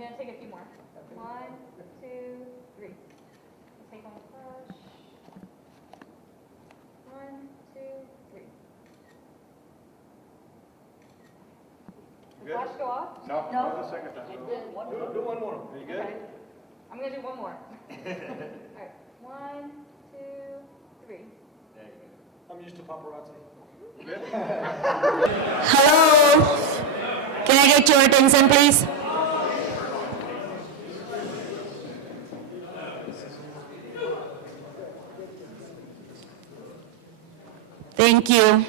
going to take a few more. 1, 2, 3. Take on the flash. 1, 2, 3. The flash go off? No. No? The second time. Do one more. Are you good? Okay. I'm going to do one more. All right. 1, 2, 3. I'm used to paparazzi. Hello. Can I get your attention, please? Thank you.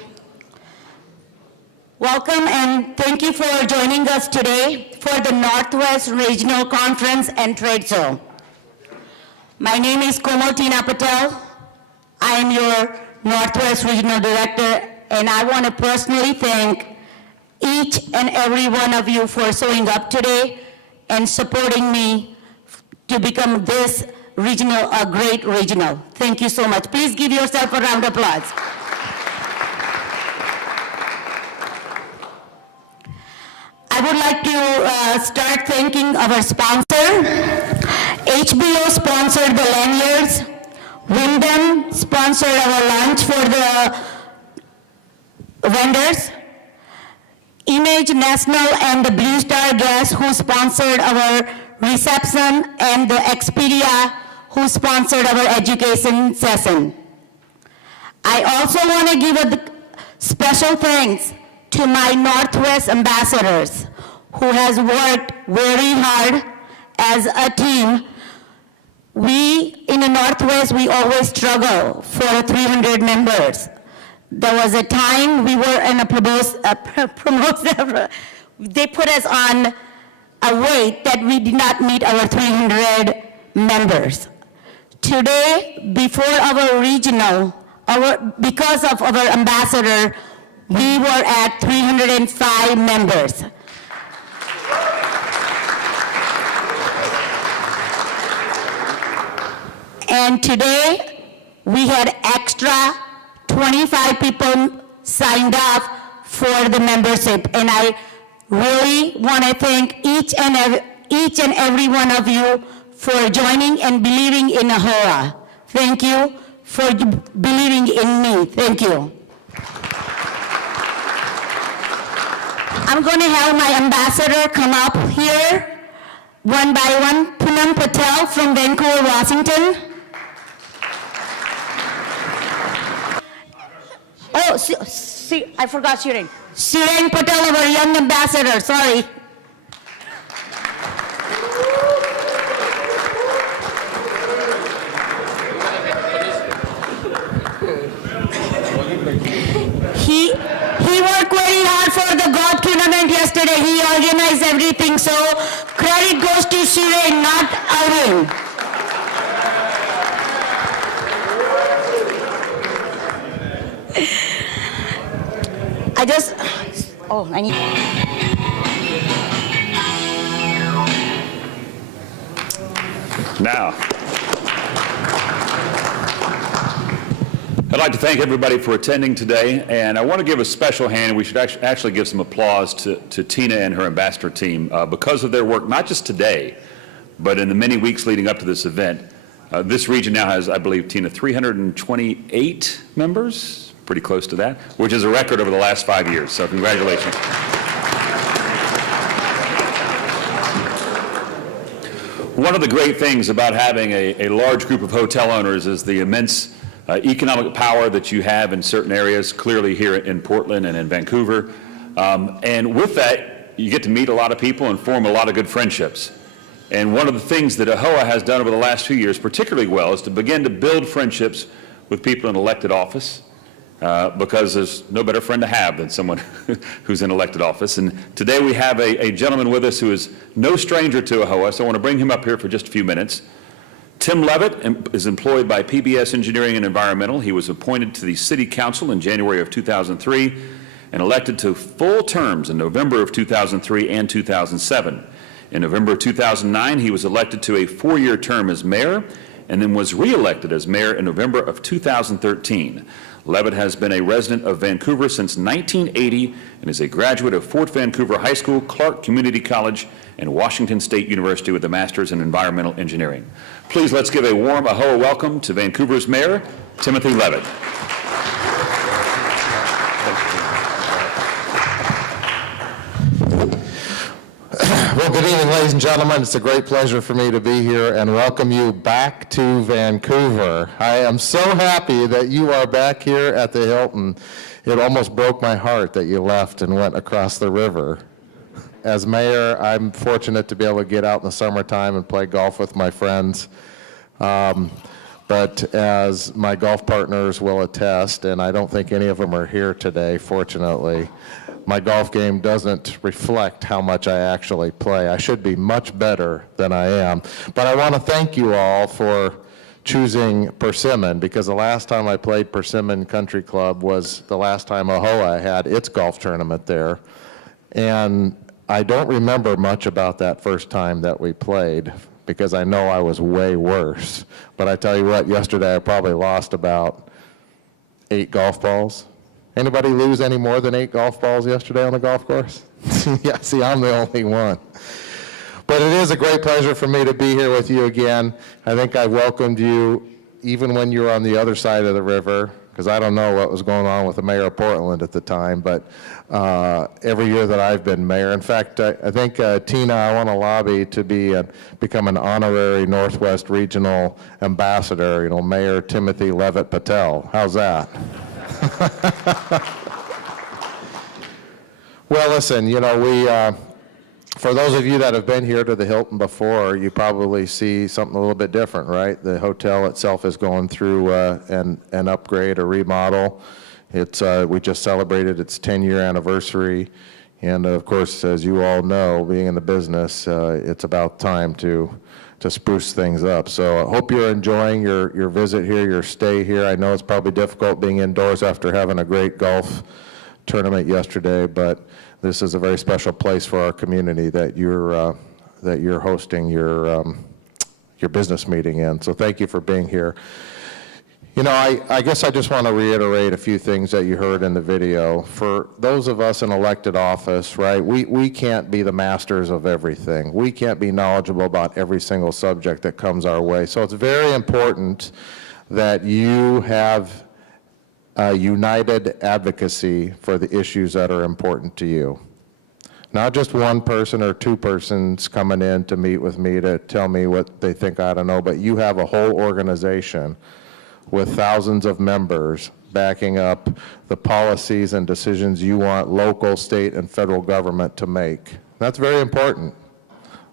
Welcome and thank you for joining us today for the Northwest Regional Conference and Trade Show. My name is Komal Tina Patel. I am your Northwest Regional Director, and I want to personally thank each and every one of you for showing up today and supporting me to become this regional, a great regional. Thank you so much. Please give yourself a round of applause. I would like to start thanking our sponsor. HBO sponsored the lanyards. Wyndham sponsored our lunch for the vendors. Image National and the Blue Star Gas who sponsored our reception, and the Expedia who sponsored our education session. I also want to give a special thanks to my Northwest ambassadors who has worked very hard as a team. We in the Northwest, we always struggle for 300 members. There was a time we were in a promotion, they put us on a wait that we did not meet our 300 members. Today, before our regional, because of our ambassador, we were at 305 members. And today, we had extra 25 people signed up for the membership. And I really want to thank each and every one of you for joining and believing in AAHOA. Thank you for believing in me. Thank you. I'm going to have my ambassador come up here, one by one. Poonam Patel from Vancouver, Washington. Oh, I forgot Shiren. Shiren Patel, our young ambassador, sorry. He worked very hard for the golf tournament yesterday. He organized everything, so credit goes to Shiren, not Arvind. I need. Now, I'd like to thank everybody for attending today, and I want to give a special hand. We should actually give some applause to Tina and her ambassador team because of their work, not just today, but in the many weeks leading up to this event. This region now has, I believe, Tina, 328 members, pretty close to that, which is a record over the last 5 years, so congratulations. One of the great things about having a large group of hotel owners is the immense economic power that you have in certain areas, clearly here in Portland and in Vancouver. And with that, you get to meet a lot of people and form a lot of good friendships. And one of the things that AAHOA has done over the last 2 years particularly well is to begin to build friendships with people in elected office, because there's no better friend to have than someone who's in elected office. And today we have a gentleman with us who is no stranger to AAHOA, so I want to bring him up here for just a few minutes. Tim Levitt is employed by PBS Engineering and Environmental. He was appointed to the City Council in January of 2003 and elected to full terms in November of 2003 and 2007. In November of 2009, he was elected to a 4-year term as mayor, and then was re-elected as mayor in November of 2013. Levitt has been a resident of Vancouver since 1980 and is a graduate of Fort Vancouver High School, Clark Community College, and Washington State University with a master's in environmental engineering. Please let's give a warm AAHOA welcome to Vancouver's Mayor, Timothy Levitt. Well, good evening, ladies and gentlemen. It's a great pleasure for me to be here and welcome you back to Vancouver. I am so happy that you are back here at the Hilton. It almost broke my heart that you left and went across the river. As mayor, I'm fortunate to be able to get out in the summertime and play golf with my friends. But as my golf partners will attest, and I don't think any of them are here today, fortunately, my golf game doesn't reflect how much I actually play. I should be much better than I am. But I want to thank you all for choosing Persimmon, because the last time I played Persimmon Country Club was the last time AAHOA had its golf tournament there. And I don't remember much about that first time that we played, because I know I was way worse. But I tell you what, yesterday I probably lost about 8 golf balls. Anybody lose any more than 8 golf balls yesterday on the golf course? Yeah, see, I'm the only one. But it is a great pleasure for me to be here with you again. I think I welcomed you even when you were on the other side of the river, because I don't know what was going on with the mayor of Portland at the time, but every year that I've been mayor. In fact, I think, Tina, I want to lobby to become an honorary Northwest Regional Ambassador, Mayor Timothy Levitt Patel. How's that? Well, listen, for those of you that have been here to the Hilton before, you probably see something a little bit different, right? The hotel itself is going through an upgrade, a remodel. We just celebrated its 10-year anniversary, and of course, as you all know, being in the business, it's about time to spruce things up. So I hope you're enjoying your visit here, your stay here. I know it's probably difficult being indoors after having a great golf tournament yesterday, but this is a very special place for our community that you're hosting your business meeting in. So thank you for being here. I guess I just want to reiterate a few things that you heard in the video. For those of us in elected office, right, we can't be the masters of everything. We can't be knowledgeable about every single subject that comes our way. So it's very important that you have a united advocacy for the issues that are important to you. Not just one person or 2 persons coming in to meet with me to tell me what they think I ought to know, but you have a whole organization with thousands of members backing up the policies and decisions you want local, state, and federal government to make. That's very important.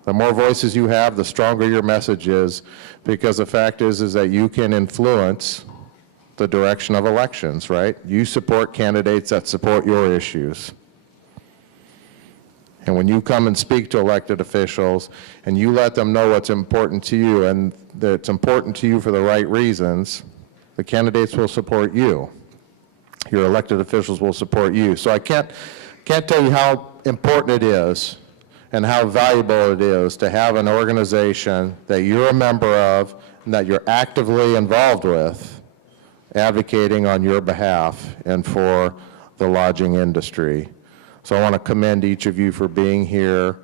The more voices you have, the stronger your message is, because the fact is that you can influence the direction of elections, right? You support candidates that support your issues. And when you come and speak to elected officials and you let them know what's important to you and that it's important to you for the right reasons, the candidates will support you. Your elected officials will support you. So I can't tell you how important it is and how valuable it is to have an organization that you're a member of and that you're actively involved with, advocating on your behalf and for the lodging industry. So I want to commend each of you for being here,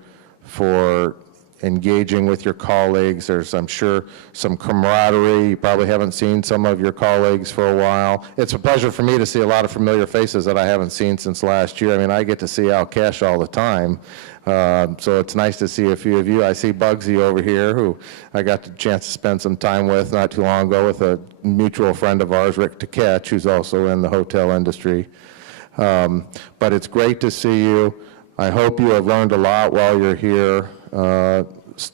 for engaging with your colleagues. There's, I'm sure, some camaraderie. You probably haven't seen some of your colleagues for a while. It's a pleasure for me to see a lot of familiar faces that I haven't seen since last year. I mean, I get to see Al Cash all the time. So it's nice to see a few of you. I see Bugsy over here, who I got the chance to spend some time with not too long ago with a mutual friend of ours, Rick Takech, who's also in the hotel industry. But it's great to see you. I hope you have learned a lot while you're here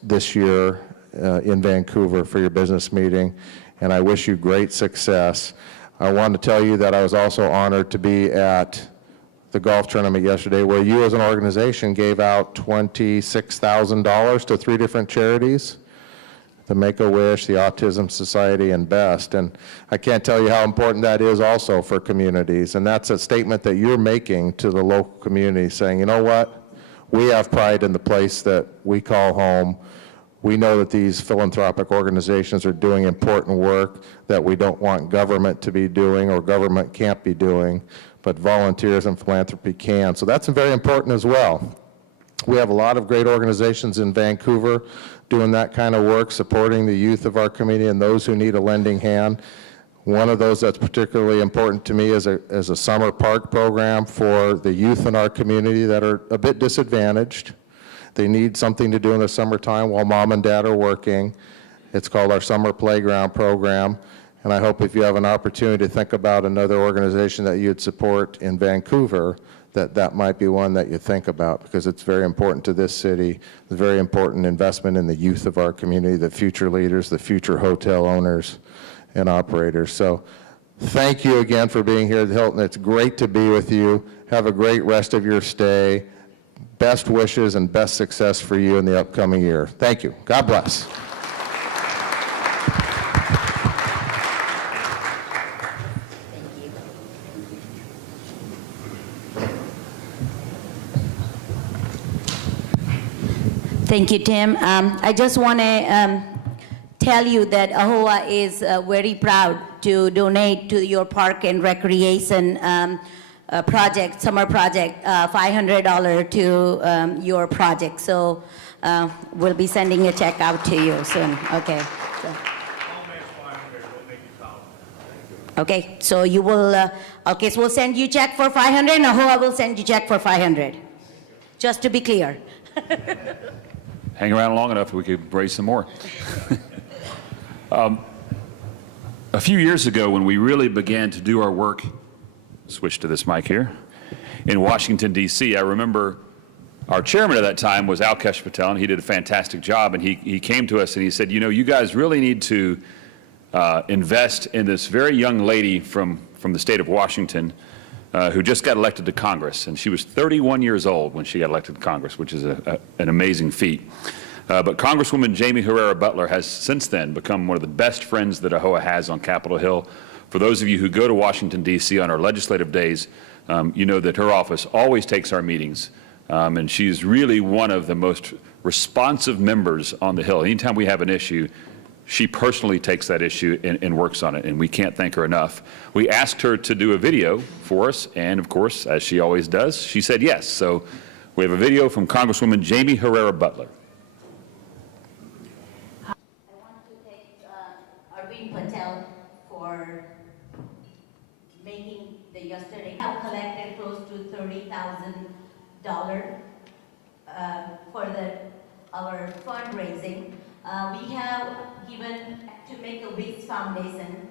this year in Vancouver for your business meeting, and I wish you great success. I want to tell you that I was also honored to be at the golf tournament yesterday, where you as an organization gave out $26,000 to 3 different charities, the Make-A-Wish, the Autism Society, and BEST. And I can't tell you how important that is also for communities. And that's a statement that you're making to the local community, saying, you know what, we have pride in the place that we call home. We know that these philanthropic organizations are doing important work that we don't want government to be doing or government can't be doing, but volunteers and philanthropy can. So that's very important as well. We have a lot of great organizations in Vancouver doing that kind of work, supporting the youth of our community and those who need a lending hand. One of those that's particularly important to me is a summer park program for the youth in our community that are a bit disadvantaged. They need something to do in the summertime while mom and dad are working. It's called our Summer Playground Program. And I hope if you have an opportunity to think about another organization that you'd support in Vancouver, that might be one that you think about, because it's very important to this city. It's a very important investment in the youth of our community, the future leaders, the future hotel owners and operators. So thank you again for being here at the Hilton. It's great to be with you. Have a great rest of your stay. Best wishes and best success for you in the upcoming year. Thank you. God bless. Thank you, Tim. I just want to tell you that AAHOA is very proud to donate to your park and recreation project, summer project, $500 to your project. So we'll be sending a check out to you soon. Okay. Okay, so you will, okay, so we'll send you a check for 500 and AAHOA will send you a check for 500. Just to be clear. Hang around long enough, we could raise some more. A few years ago, when we really began to do our work, switch to this mic here, in Washington, D.C., I remember our chairman at that time was Alkesh Patel, and he did a fantastic job, and he came to us and he said, you know, you guys really need to invest in this very young lady from the state of Washington who just got elected to Congress, and she was 31 years old when she got elected to Congress, which is an amazing feat. But Congresswoman Jamie Herrera Butler has since then become one of the best friends that AAHOA has on Capitol Hill. For those of you who go to Washington, D.C. on our legislative days, you know that her office always takes our meetings, and she's really one of the most responsive members on the Hill. Anytime we have an issue, she personally takes that issue and works on it, and we can't thank her enough. We asked her to do a video for us, and of course, as she always does, she said yes. So we have a video from Congresswoman Jamie Herrera Butler. I want to thank Arvind Patel for making the yesterday. We have collected close to $30,000 for our fundraising. We have given to make a WIS Foundation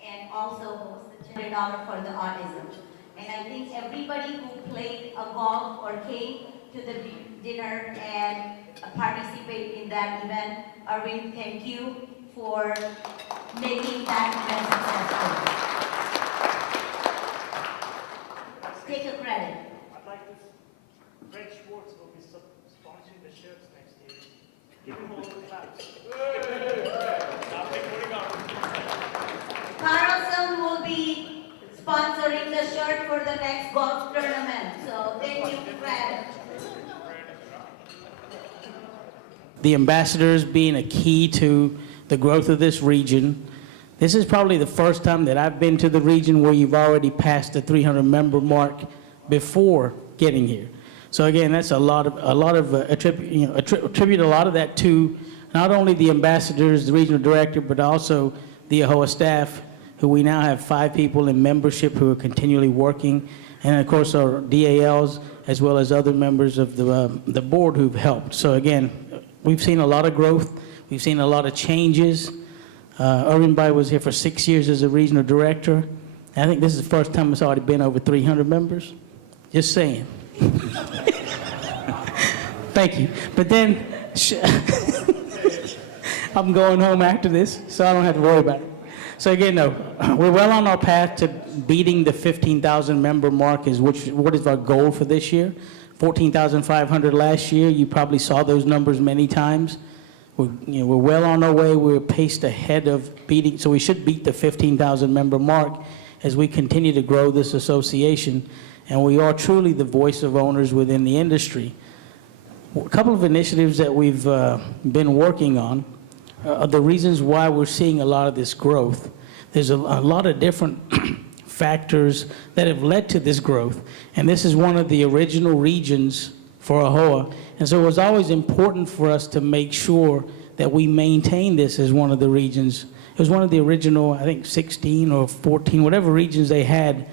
and also $100 for the autism. And I think everybody who played a golf or came to the dinner and participate in that event, Arvind, thank you for making that event successful. Take a credit. I'd like this. Greg Schwartz will be sponsoring the shirts next year. Give him all the claps. Carlson will be sponsoring the shirt for the next golf tournament. So thank you, Fred. The ambassadors being a key to the growth of this region. This is probably the first time that I've been to the region where you've already passed the 300 member mark before getting here. So again, that's attribute a lot of that to not only the ambassadors, the regional director, but also the AAHOA staff, who we now have 5 people in membership who are continually working, and of course our DALs, as well as other members of the board who've helped. So again, we've seen a lot of growth. We've seen a lot of changes. Irvin Bai was here for 6 years as a regional director. I think this is the first time it's already been over 300 members. Just saying. Thank you. But then, I'm going home after this, so I don't have to worry about it. So again, no, we're well on our path to beating the 15,000 member mark, what is our goal for this year. 14,500 last year. You probably saw those numbers many times. We're well on our way. We're paced ahead of beating, so we should beat the 15,000 member mark as we continue to grow this association. And we are truly the voice of owners within the industry. A couple of initiatives that we've been working on are the reasons why we're seeing a lot of this growth. There's a lot of different factors that have led to this growth, and this is one of the original regions for AAHOA. And so it was always important for us to make sure that we maintain this as one of the regions. It was one of the original, I think, 16 or 14, whatever regions they had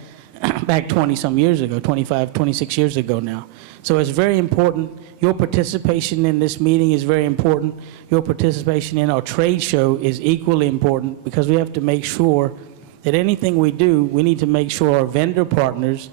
back 20-some years ago, 25, 26 years ago now. So it's very important. Your participation in this meeting is very important. Your participation in our trade show is equally important, because we have to make sure that anything we do, we need to make sure our vendor partners,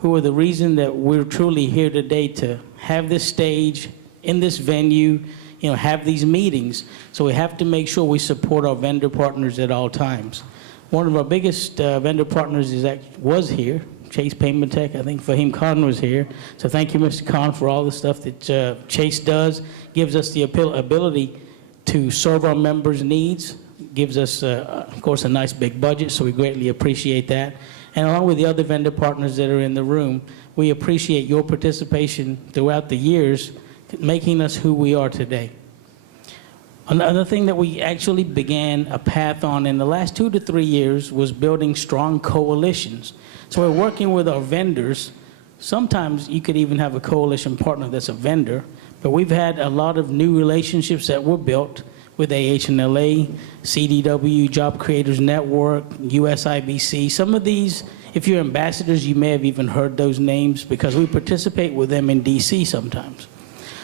who are the reason that we're truly here today to have this stage in this venue, have these meetings. So we have to make sure we support our vendor partners at all times. One of our biggest vendor partners was here, Chase Payment Tech. I think Fahim Khan was here. So thank you, Mr. Khan, for all the stuff that Chase does. Gives us the ability to serve our members' needs. Gives us, of course, a nice big budget, so we greatly appreciate that. And along with the other vendor partners that are in the room, we appreciate your participation throughout the years, making us who we are today. Another thing that we actually began a path on in the last 2 to 3 years was building strong coalitions. So we're working with our vendors. Sometimes you could even have a coalition partner that's a vendor, but we've had a lot of new relationships that were built with AHLA, CDW, Job Creators Network, USIBC. Some of these, if you're ambassadors, you may have even heard those names, because we participate with them in DC sometimes.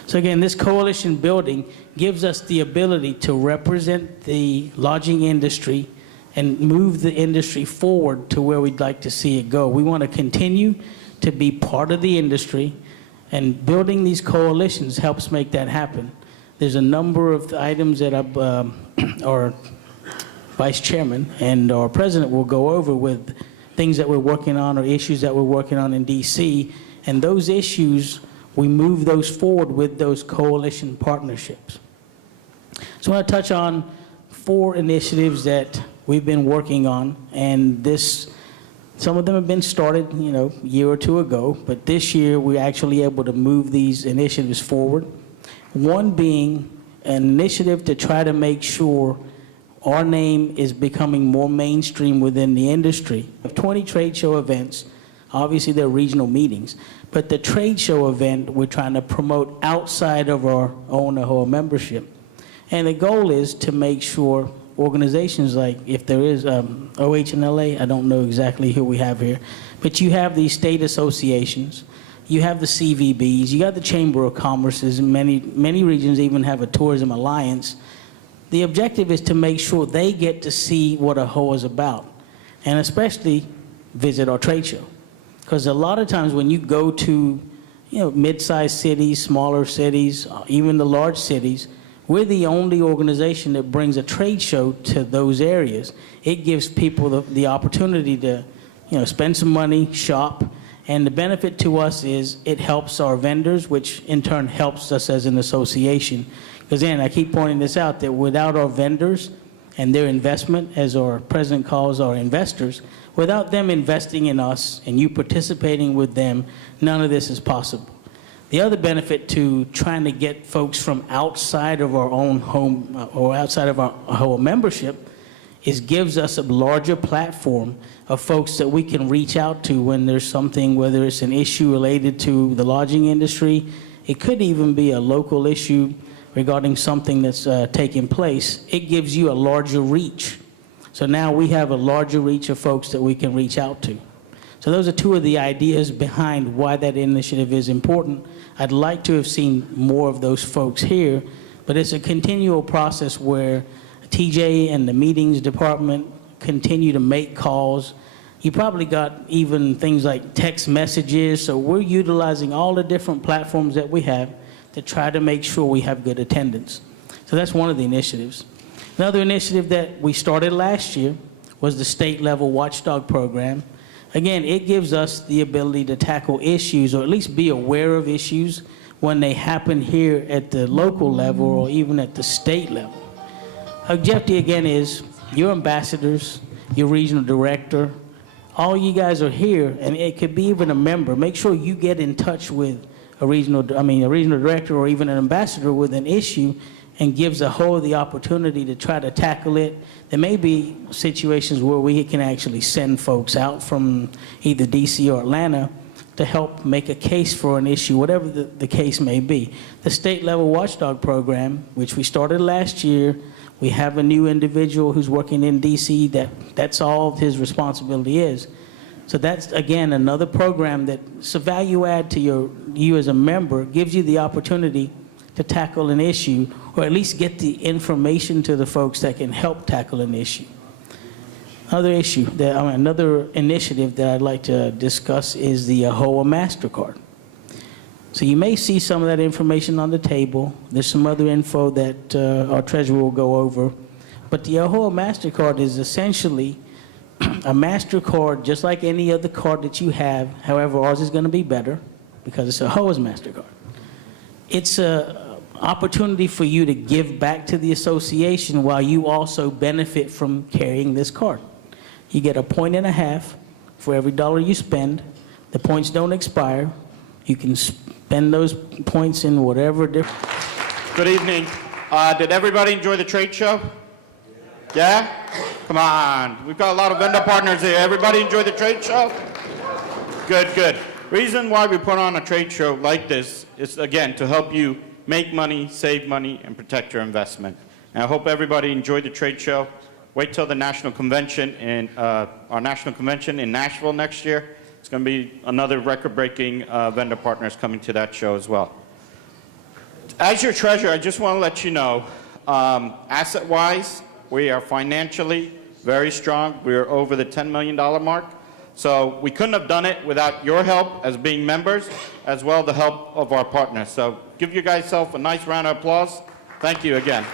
So again, this coalition building gives us the ability to represent the lodging industry and move the industry forward to where we'd like to see it go. We want to continue to be part of the industry, and building these coalitions helps make that happen. There's a number of items that our vice chairman and our president will go over with things that we're working on or issues that we're working on in DC, and those issues, we move those forward with those coalition partnerships. So I want to touch on 4 initiatives that we've been working on, and some of them have been started, a year or 2 ago, but this year we're actually able to move these initiatives forward. One being an initiative to try to make sure our name is becoming more mainstream within the industry. We have 20 trade show events. Obviously, they're regional meetings, but the trade show event we're trying to promote outside of our own AAHOA membership. And the goal is to make sure organizations like, if there is OHLA, I don't know exactly who we have here, but you have these state associations, you have the CVBs, you got the Chamber of Commerce's, and many regions even have a tourism alliance. The objective is to make sure they get to see what AAHOA is about, and especially visit our trade show. Because a lot of times when you go to mid-sized cities, smaller cities, even the large cities, we're the only organization that brings a trade show to those areas. It gives people the opportunity to spend some money, shop, and the benefit to us is it helps our vendors, which in turn helps us as an association. Because again, I keep pointing this out, that without our vendors and their investment, as our president calls our investors, without them investing in us and you participating with them, none of this is possible. The other benefit to trying to get folks from outside of our own home or outside of our AAHOA membership is gives us a larger platform of folks that we can reach out to when there's something, whether it's an issue related to the lodging industry, it could even be a local issue regarding something that's taking place. It gives you a larger reach. So now we have a larger reach of folks that we can reach out to. So those are 2 of the ideas behind why that initiative is important. I'd like to have seen more of those folks here, but it's a continual process where TJ and the meetings department continue to make calls. You probably got even things like text messages, so we're utilizing all the different platforms that we have to try to make sure we have good attendance. So that's one of the initiatives. Another initiative that we started last year was the state level watchdog program. Again, it gives us the ability to tackle issues, or at least be aware of issues when they happen here at the local level or even at the state level. Objective again is your ambassadors, your regional director, all you guys are here, and it could be even a member. Make sure you get in touch with a regional director or even an ambassador with an issue and gives AAHOA the opportunity to try to tackle it. There may be situations where we can actually send folks out from either DC or Atlanta to help make a case for an issue, whatever the case may be. The state level watchdog program, which we started last year, we have a new individual who's working in DC that's all his responsibility is. So that's, again, another program that's a value add to you as a member, gives you the opportunity to tackle an issue, or at least get the information to the folks that can help tackle an issue. Another initiative that I'd like to discuss is the AAHOA MasterCard. So you may see some of that information on the table. There's some other info that our treasurer will go over. But the AAHOA MasterCard is essentially a MasterCard just like any other card that you have. However, ours is going to be better because it's AAHOA's MasterCard. It's an opportunity for you to give back to the association while you also benefit from carrying this card. You get 1.5 points for every dollar you spend. The points don't expire. You can spend those points in whatever different. Good evening. Did everybody enjoy the trade show? Yeah? Come on. We've got a lot of vendor partners here. Everybody enjoy the trade show? Good, good. Reason why we put on a trade show like this is, again, to help you make money, save money, and protect your investment. And I hope everybody enjoyed the trade show. Wait till the national convention our national convention in Nashville next year. It's going to be another record-breaking vendor partners coming to that show as well. As your treasurer, I just want to let you know, asset-wise, we are financially very strong. We are over the $10 million mark. So we couldn't have done it without your help as being members, as well as the help of our partners. So give you guys a nice round of applause. Thank you again.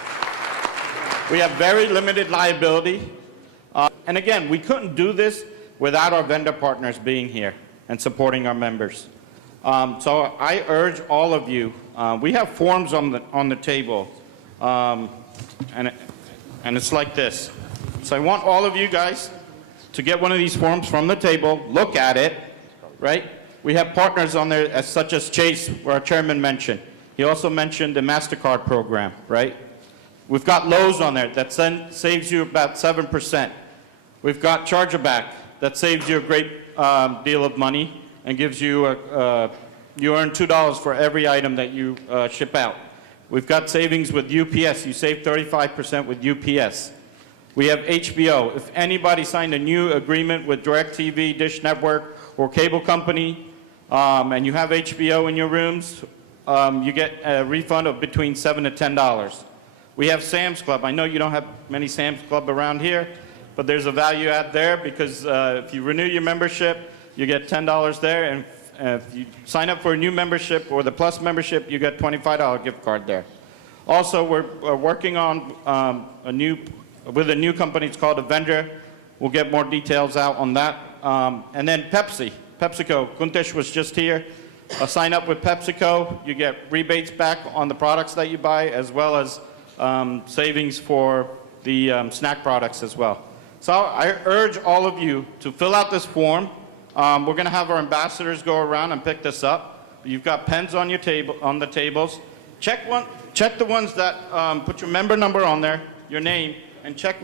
We have very limited liability. And again, we couldn't do this without our vendor partners being here and supporting our members. So I urge all of you, we have forms on the table, and it's like this. So I want all of you guys to get one of these forms from the table, look at it, right? We have partners on there such as Chase, where our chairman mentioned. He also mentioned the MasterCard program, right? We've got Lowe's on there that saves you about 7%. We've got Chargeback that saves you a great deal of money and gives you, you earn $2 for every item that you ship out. We've got savings with UPS. You save 35% with UPS. We have HBO. If anybody signed a new agreement with DirecTV, Dish Network, or cable company, and you have HBO in your rooms, you get a refund of between $7 to $10. We have Sam's Club. I know you don't have many Sam's Club around here, but there's a value add there because if you renew your membership, you get $10 there, and if you sign up for a new membership or the Plus membership, you get $25 gift card there. Also, we're working on with a new company. It's called Avenger. We'll get more details out on that. And then PepsiCo. Kuntesh was just here. Sign up with PepsiCo. You get rebates back on the products that you buy, as well as savings for the snack products as well. So I urge all of you to fill out this form. We're going to have our ambassadors go around and pick this up. You've got pens on your table, on the tables. Check the ones that put your member number on there, your name, and check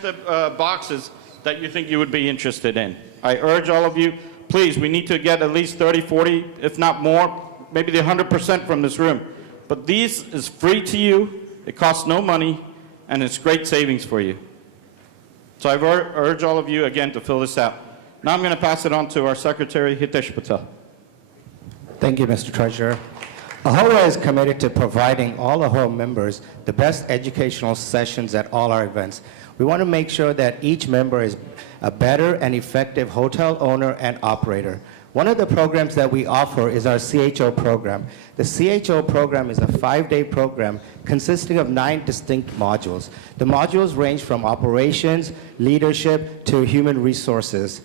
the boxes that you think you would be interested in. I urge all of you, please, we need to get at least 30, 40, if not more, maybe the 100% from this room. But these is free to you, it costs no money, and it's great savings for you. So I urge all of you, again, to fill this out. Now I'm going to pass it on to our Secretary, Hitesh Patel. Thank you, Mr. Treasurer. AAHOA is committed to providing all AAHOA members the best educational sessions at all our events. We want to make sure that each member is a better and effective hotel owner and operator. One of the programs that we offer is our CHO program. The CHO program is a 5-day program consisting of 9 distinct modules. The modules range from operations, leadership, to human resources.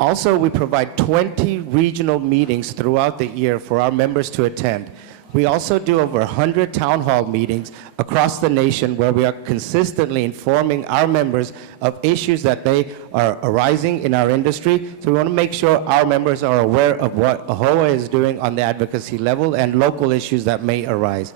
Also, we provide 20 regional meetings throughout the year for our members to attend. We also do over 100 town hall meetings across the nation where we are consistently informing our members of issues that they are arising in our industry. So we want to make sure our members are aware of what AAHOA is doing on the advocacy level and local issues that may arise.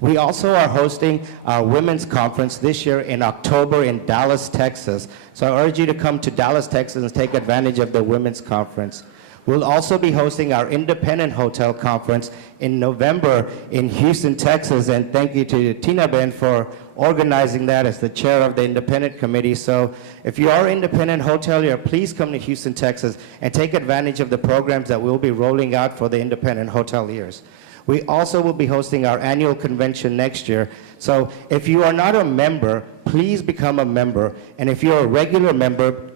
We also are hosting our women's conference this year in October in Dallas, Texas. So I urge you to come to Dallas, Texas and take advantage of the women's conference. We'll also be hosting our independent hotel conference in November in Houston, Texas, and thank you to Tina Ben for organizing that as the chair of the independent committee. So if you are an independent hotelier, please come to Houston, Texas and take advantage of the programs that we'll be rolling out for the independent hoteliers. We also will be hosting our annual convention next year. So if you are not a member, please become a member. And if you're a regular member,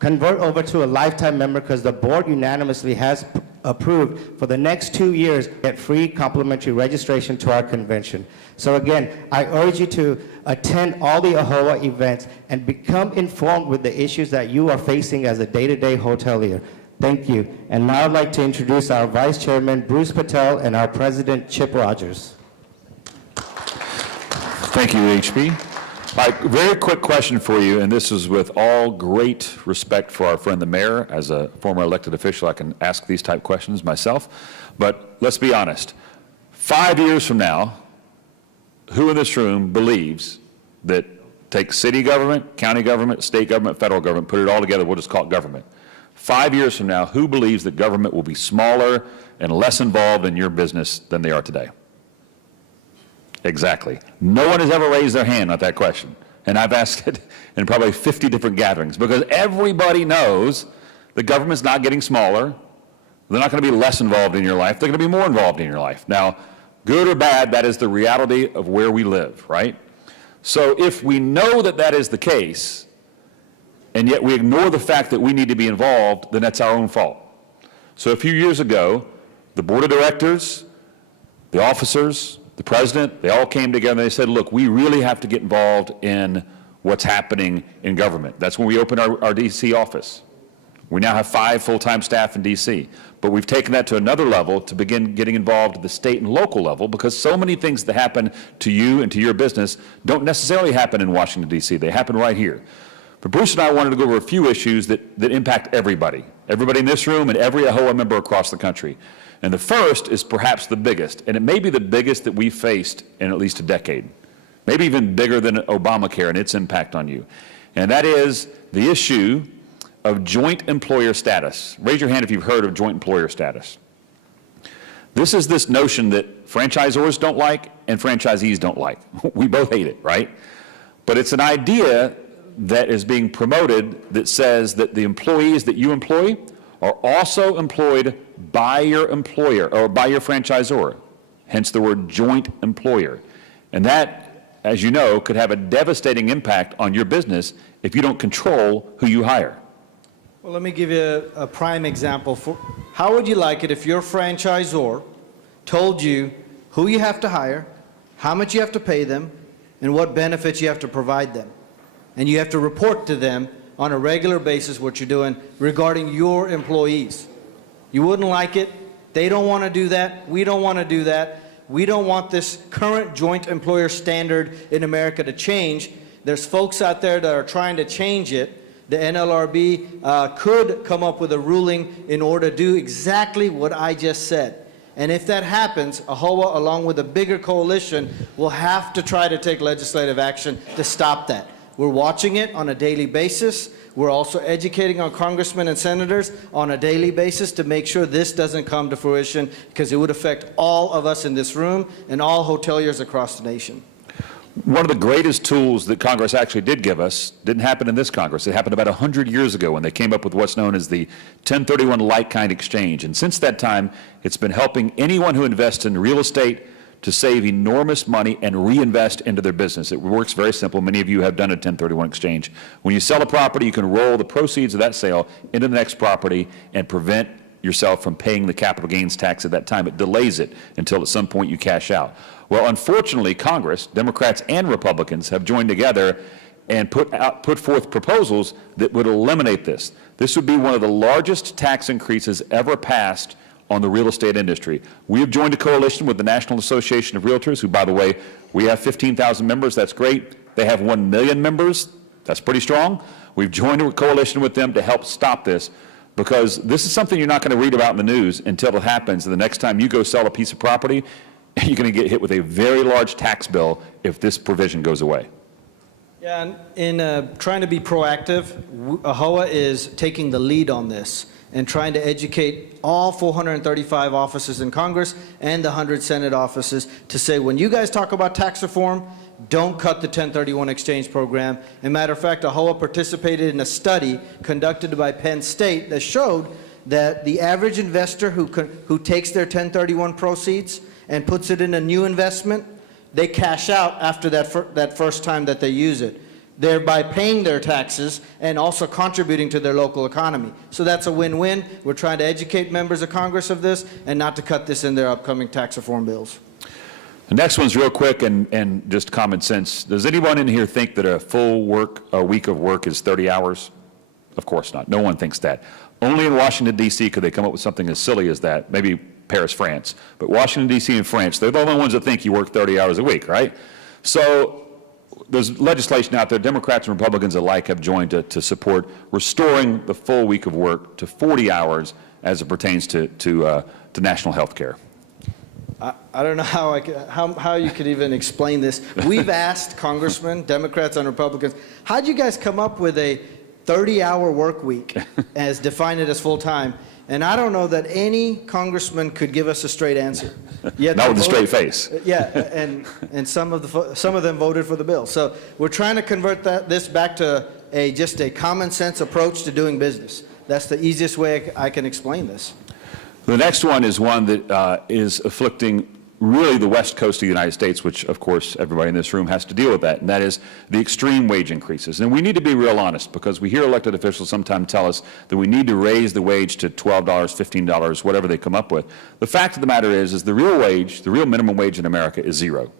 convert over to a lifetime member because the board unanimously has approved for the next 2 years get free complimentary registration to our convention. So again, I urge you to attend all the AAHOA events and become informed with the issues that you are facing as a day-to-day hotelier. Thank you. And now I'd like to introduce our Vice Chairman, Bruce Patel, and our President, Chip Rogers. Thank you, HB. Very quick question for you, and this is with all great respect for our friend the mayor. As a former elected official, I can ask these type questions myself. But let's be honest. 5 years from now, who in this room believes that take city government, county government, state government, federal government, put it all together, we'll just call it government. 5 years from now, who believes that government will be smaller and less involved in your business than they are today? Exactly. No one has ever raised their hand on that question. And I've asked it in probably 50 different gatherings because everybody knows the government's not getting smaller. They're not going to be less involved in your life. They're going to be more involved in your life. Now, good or bad, that is the reality of where we live, right? So if we know that that is the case, and yet we ignore the fact that we need to be involved, then that's our own fault. So a few years ago, the board of directors, the officers, the president, they all came together and they said, look, we really have to get involved in what's happening in government. That's when we opened our D.C. office. We now have 5 full-time staff in D.C., but we've taken that to another level to begin getting involved at the state and local level because so many things that happen to you and to your business don't necessarily happen in Washington, D.C. They happen right here. But Bruce and I wanted to go over a few issues that impact everybody in this room and every AAHOA member across the country. And the first is perhaps the biggest, and it may be the biggest that we've faced in at least a decade, maybe even bigger than Obamacare and its impact on you. And that is the issue of joint employer status. Raise your hand if you've heard of joint employer status. This is this notion that franchisors don't like and franchisees don't like. We both hate it, right? But it's an idea that is being promoted that says that the employees that you employ are also employed by your employer or by your franchisor, hence the word joint employer. And that, as you know, could have a devastating impact on your business if you don't control who you hire. Well, let me give you a prime example. How would you like it if your franchisor told you who you have to hire, how much you have to pay them, and what benefits you have to provide them? And you have to report to them on a regular basis what you're doing regarding your employees. You wouldn't like it. They don't want to do that. We don't want to do that. We don't want this current joint employer standard in America to change. There's folks out there that are trying to change it. The NLRB could come up with a ruling in order to do exactly what I just said. And if that happens, AAHOA, along with a bigger coalition, will have to try to take legislative action to stop that. We're watching it on a daily basis. We're also educating our congressmen and senators on a daily basis to make sure this doesn't come to fruition because it would affect all of us in this room and all hoteliers across the nation. One of the greatest tools that Congress actually did give us didn't happen in this Congress. It happened about 100 years ago when they came up with what's known as the 1031 like-kind exchange. And since that time, it's been helping anyone who invests in real estate to save enormous money and reinvest into their business. It works very simple. Many of you have done a 1031 exchange. When you sell a property, you can roll the proceeds of that sale into the next property and prevent yourself from paying the capital gains tax at that time. It delays it until at some point you cash out. Well, unfortunately, Congress, Democrats and Republicans, have joined together and put forth proposals that would eliminate this. This would be one of the largest tax increases ever passed on the real estate industry. We have joined a coalition with the National Association of Realtors, who, by the way, we have 15,000 members. That's great. They have 1 million members. That's pretty strong. We've joined a coalition with them to help stop this, because this is something you're not going to read about in the news until it happens. And the next time you go sell a piece of property, you're going to get hit with a very large tax bill if this provision goes away. Yeah, and in trying to be proactive, AAHOA is taking the lead on this and trying to educate all 435 offices in Congress and the 100 Senate offices to say, when you guys talk about tax reform, don't cut the 1031 exchange program. As a matter of fact, AAHOA participated in a study conducted by Penn State that showed that the average investor who takes their 1031 proceeds and puts it in a new investment, they cash out after that first time that they use it, thereby paying their taxes and also contributing to their local economy. So that's a win-win. We're trying to educate members of Congress of this and not to cut this in their upcoming tax reform bills. The next one's real quick and just common sense. Does anyone in here think that a full week of work is 30 hours? Of course not. No one thinks that. Only in Washington, D.C. could they come up with something as silly as that. Maybe Paris, France. But Washington, D.C. and France, they're the only ones that think you work 30 hours a week, right? So there's legislation out there, Democrats and Republicans alike have joined to support restoring the full week of work to 40 hours as it pertains to national health care. I don't know how you could even explain this. We've asked congressmen, Democrats and Republicans, how'd you guys come up with a 30-hour work week as defined it as full-time? And I don't know that any congressman could give us a straight answer. Yet Not with a straight face. Yeah, and some of them voted for the bill. So we're trying to convert this back to just a common sense approach to doing business. That's the easiest way I can explain this. The next one is one that is afflicting really the west coast of the United States, which, of course, everybody in this room has to deal with that, and that is the extreme wage increases. And we need to be real honest, because we hear elected officials sometimes tell us that we need to raise the wage to $12, $15, whatever they come up with. The fact of the matter is the real wage, the real minimum wage in America is zero.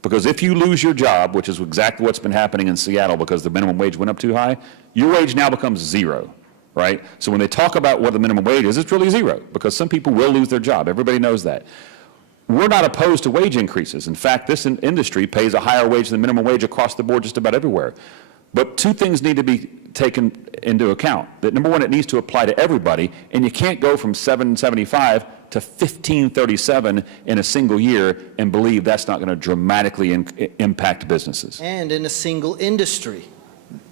Because if you lose your job, which is exactly what's been happening in Seattle because the minimum wage went up too high, your wage now becomes zero. Right? So when they talk about what the minimum wage is, it's really zero, because some people will lose their job. Everybody knows that. We're not opposed to wage increases. In fact, this industry pays a higher wage than minimum wage across the board just about everywhere. But two things need to be taken into account. That number one, it needs to apply to everybody, and you can't go from $7.75 to $15.37 in a single year and believe that's not going to dramatically impact businesses. And in a single industry.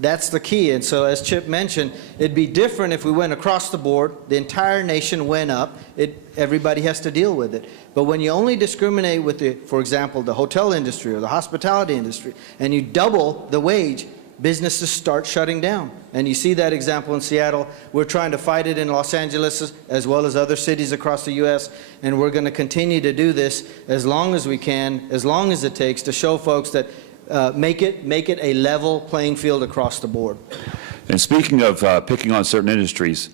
That's the key. And so, as Chip mentioned, it'd be different if we went across the board, the entire nation went up, everybody has to deal with it. But when you only discriminate with, for example, the hotel industry or the hospitality industry, and you double the wage, businesses start shutting down. And you see that example in Seattle. We're trying to fight it in Los Angeles as well as other cities across the U.S., and we're going to continue to do this as long as we can, as long as it takes, to show folks that make it a level playing field across the board. And speaking of picking on certain industries,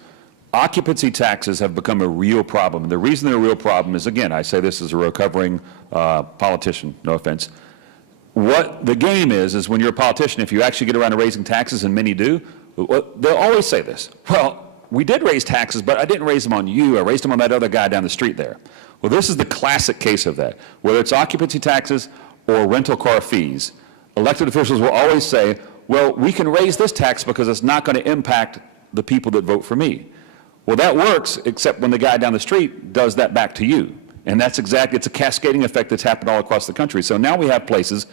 occupancy taxes have become a real problem. And the reason they're a real problem is, again, I say this as a recovering politician, no offense. What the game is when you're a politician, if you actually get around to raising taxes, and many do, they'll always say this: well, we did raise taxes, but I didn't raise them on you, I raised them on that other guy down the street there. Well, this is the classic case of that. Whether it's occupancy taxes or rental car fees, elected officials will always say, well, we can raise this tax because it's not going to impact the people that vote for me. Well, that works, except when the guy down the street does that back to you. And that's exactly, it's a cascading effect that's happened all across the country. So now we have places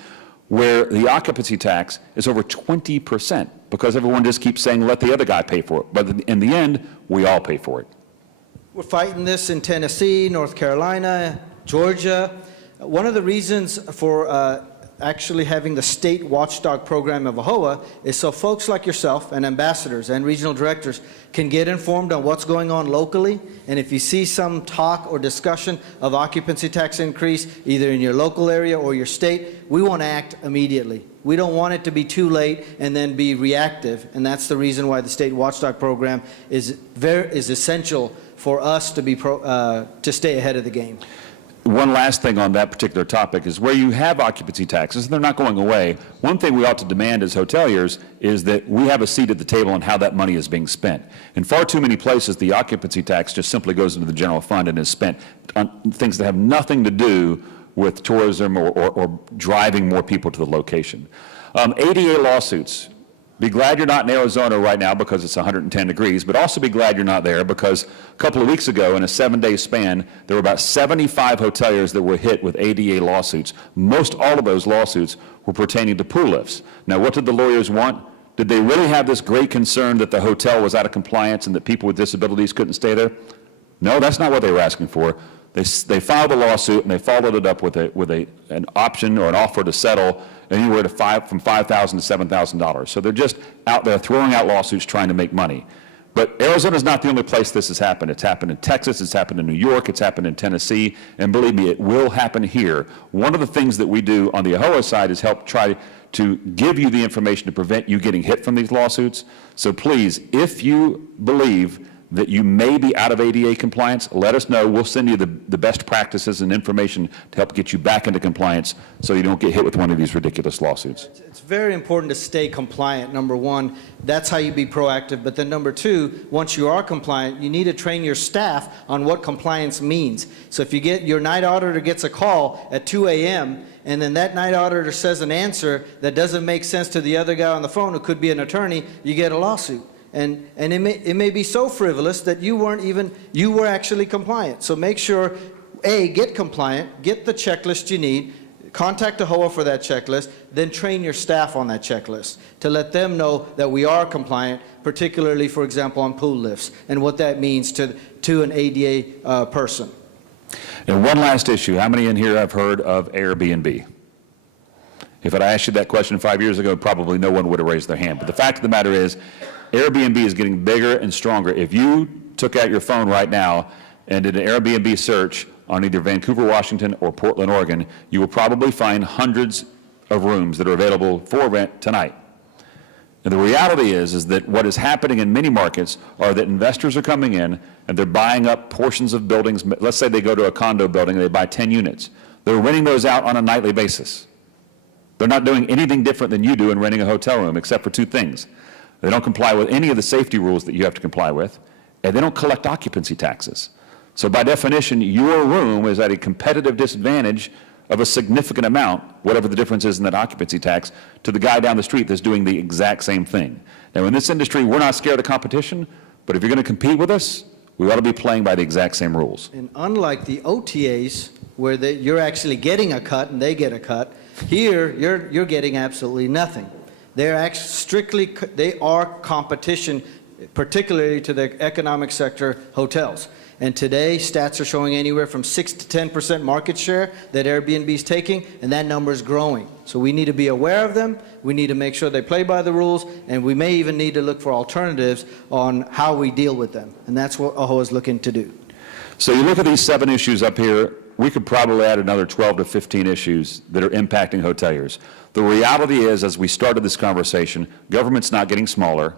where the occupancy tax is over 20% because everyone just keeps saying, let the other guy pay for it. But in the end, we all pay for it. We're fighting this in Tennessee, North Carolina, Georgia. One of the reasons for actually having the state watchdog program of AAHOA is so folks like yourself and ambassadors and regional directors can get informed on what's going on locally. And if you see some talk or discussion of occupancy tax increase, either in your local area or your state, we want to act immediately. We don't want it to be too late and then be reactive. And that's the reason why the state watchdog program is essential for us to be to stay ahead of the game. One last thing on that particular topic is where you have occupancy taxes, and they're not going away, one thing we ought to demand as hoteliers is that we have a seat at the table on how that money is being spent. In far too many places, the occupancy tax just simply goes into the general fund and is spent on things that have nothing to do with tourism or driving more people to the location. ADA lawsuits. Be glad you're not in Arizona right now because it's 110 degrees, but also be glad you're not there because a couple of weeks ago, in a 7-day span, there were about 75 hoteliers that were hit with ADA lawsuits. Most all of those lawsuits were pertaining to pool lifts. Now, what did the lawyers want? Did they really have this great concern that the hotel was out of compliance and that people with disabilities couldn't stay there? No, that's not what they were asking for. They filed a lawsuit and they followed it up with an option or an offer to settle anywhere to from $5,000 to $7,000. So they're just out there throwing out lawsuits trying to make money. But Arizona is not the only place this has happened. It's happened in Texas, it's happened in New York, it's happened in Tennessee, and believe me, it will happen here. One of the things that we do on the AAHOA side is help try to give you the information to prevent you getting hit from these lawsuits. So please, if you believe that you may be out of ADA compliance, let us know. We'll send you the best practices and information to help get you back into compliance so you don't get hit with one of these ridiculous lawsuits. It's very important to stay compliant, number one. That's how you be proactive. But then number two, once you are compliant, you need to train your staff on what compliance means. So if you get your night auditor gets a call at 2 a.m., and then that night auditor says an answer that doesn't make sense to the other guy on the phone who could be an attorney, you get a lawsuit. And it may be so frivolous that you were actually compliant. So make sure, A, get compliant, get the checklist you need, contact AAHOA for that checklist, then train your staff on that checklist to let them know that we are compliant, particularly, for example, on pool lifts and what that means to an ADA person. And one last issue. How many in here have heard of Airbnb? If I'd asked you that question 5 years ago, probably no one would have raised their hand. But the fact of the matter is, Airbnb is getting bigger and stronger. If you took out your phone right now and did an Airbnb search on either Vancouver, Washington, or Portland, Oregon, you will probably find hundreds of rooms that are available for rent tonight. And the reality is that what is happening in many markets are that investors are coming in and they're buying up portions of buildings. Let's say they go to a condo building and they buy 10 units. They're renting those out on a nightly basis. They're not doing anything different than you do in renting a hotel room, except for two things. They don't comply with any of the safety rules that you have to comply with, and they don't collect occupancy taxes. So by definition, your room is at a competitive disadvantage of a significant amount, whatever the difference is in that occupancy tax, to the guy down the street that's doing the exact same thing. Now, in this industry, we're not scared of competition, but if you're going to compete with us, we ought to be playing by the exact same rules. And unlike the OTAs, where you're actually getting a cut and they get a cut, here you're getting absolutely nothing. They're actually they are competition, particularly to the economic sector hotels. And today, stats are showing anywhere from 6 to 10% market share that Airbnb is taking, and that number is growing. So we need to be aware of them, we need to make sure they play by the rules, and we may even need to look for alternatives on how we deal with them. And that's what AAHOA is looking to do. So you look at these 7 issues up here, we could probably add another 12 to 15 issues that are impacting hoteliers. The reality is, as we started this conversation, government's not getting smaller.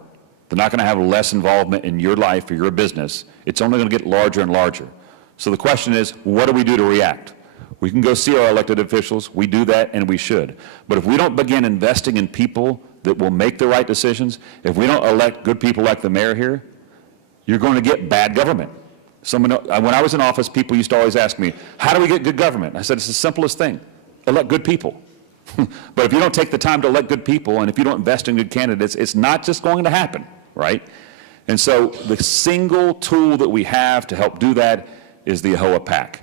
They're not going to have less involvement in your life or your business. It's only going to get larger and larger. So the question is, what do we do to react? We can go see our elected officials. We do that, and we should. But if we don't begin investing in people that will make the right decisions, if we don't elect good people like the mayor here, you're going to get bad government. When I was in office, people used to always ask me, how do we get good government? I said, it's the simplest thing. Elect good people. But if you don't take the time to elect good people, and if you don't invest in good candidates, it's not just going to happen, right? And so the single tool that we have to help do that is the AAHOA PAC.